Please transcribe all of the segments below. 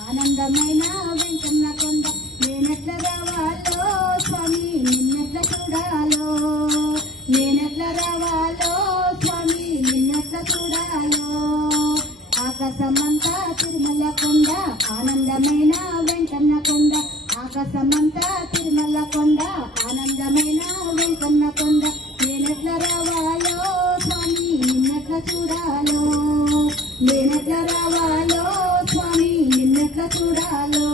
ఆనందమైన వెంకన్న కొండ నేనెట్ల రావాలో స్వామి నిన్నెట్ల చూడాలో, నేనెట్ల రావాలో స్వామి నిన్నెట్ల చూడాలో. ఆకాశమంతా తిరుమల కొండ ఆనందమైన వెంకన్న కొండ, ఆకాశమంతా తిరుమల కొండ ఆనందమైన వెంకన్న కొండ. నేనెట్ల రావాలో స్వామి నిన్నెట్ల చూడాలో, నేనెట్ల రావాలో స్వామి నిన్నెట్ల చూడాలో.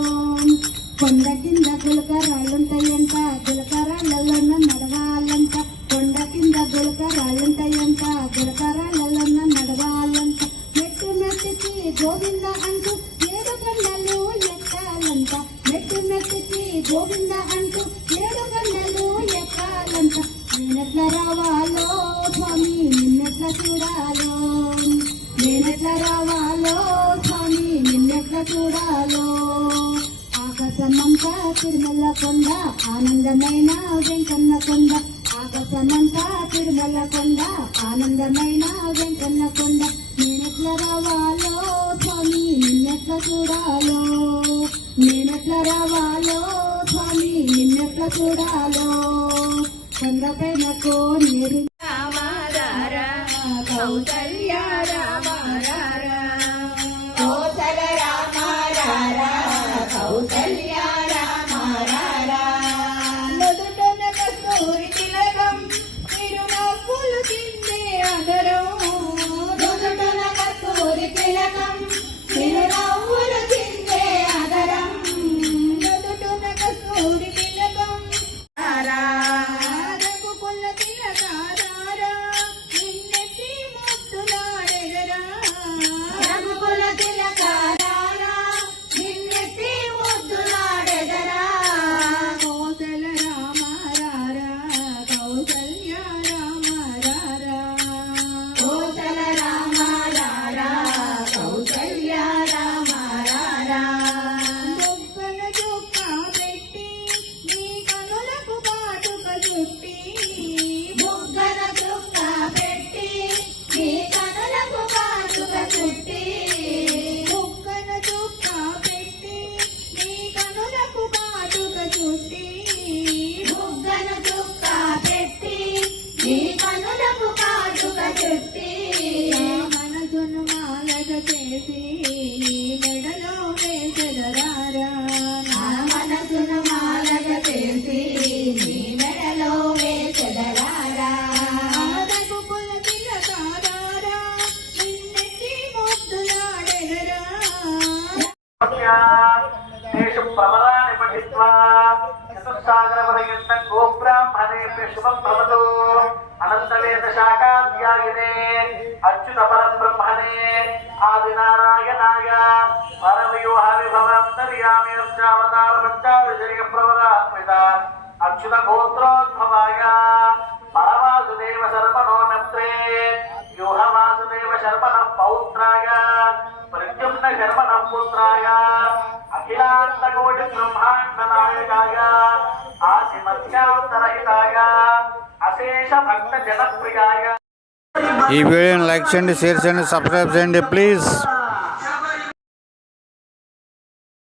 కొండ కింద గులకరాళ్ళుంటాయంట, గులకరాళ్ళలో నడవాలంట. కొండ కింద గులకరాళ్ళుంటాయంట, గులకరాళ్ళలో నడవాలంట. మెట్టు మెట్టుకి గోవింద అంటూ 7 కొండలు ఎక్కాలంట, మెట్టు మెట్టుకి గోవింద అంటూ 7 కొండలు ఎక్కాలంట. నేనెట్ల రావాలో స్వామి నిన్నెట్ల చూడాలో, నేనెట్ల రావాలో స్వామి నిన్నెట్ల చూడాలో. ఆకాశమంతా తిరుమల కొండ ఆనందమైన వెంకన్న కొండ, ఆకాశమంతా తిరుమల కొండ ఆనందమైన వెంకన్న కొండ. నేనెట్ల రావాలో స్వామి నిన్నెట్ల చూడాలో, నేనెట్ల రావాలో స్వామి నిన్నెట్ల చూడాలో. కొండపైన కోనేరు కౌసల్య రామారా, కౌసల రామారా, కౌసల్య రామారా. నుదుటన కస్తూరి తిలకం తిరునవ్వులు చిందే అదరం, నుదుటన కస్తూరి తిలకం తిరునవ్వులు చిందే అదరం, నుదుటన కస్తూరి తిలకం రఘుకుల తిలకారా నిన్నెత్తి ముద్దులాడెదరా, రఘుకుల తిలకారా నిన్నెత్తి ముద్దులాడెదరా. కౌసల రామారా, కౌసల్య రామారా, కౌసల రామారా, కౌసల్య రామారా. బొగ్గన చొక్క పెట్టి నీ కనులకు కాటుక చుట్టి, బొగ్గన చొక్క పెట్టి నీ కనులకు కాటుక చుట్టి, బొగ్గన చొక్క పెట్టి నీ కనులకు కాటుక చుట్టి, బొగ్గన చొక్క పెట్టి నీ కనులకు కాటుక చుట్టి. మనసును మాలగ చేసి నీ మెడలో వేసెదరారా, నా మనసును మాలగ చేసి నీ మెడలో వేసెదరారా. రఘుకుల తిలకారా నిన్నెత్తి ముద్దులాడెదరా. దేశు ప్రవరాన్ని పఠిత్వా చతుస్సాగరపర్యంతం గోబ్రాహ్మణేభ్య శుభం భవతు. అనంతవేద శాఖాధ్యాయినే అచ్యుత పరబ్రహ్మణే ఆదినారాయణాయ పరమవ్యూహ విభవాంతర్యామి అర్చావతార పంచావిషయ ప్రవరాన్విత అచ్యుత గోత్రోద్భవాయ పరవాసుదేవ శర్మణో నమ్రే వ్యూహ వాసుదేవ శర్మణ పౌత్రాయ ప్రద్యుమ్న శర్మణ పుత్రాయ అఖిలాంత కోటి బ్రహ్మాండ నాయకాయ ఆసిమత్యావతరహితాయ అశేష భక్త జనప్రియాయ. ఈ వీడియోని లైక్ చేయండి, షేర్ చేయండి, సబ్స్క్రైబ్ చేయండి ప్లీజ్.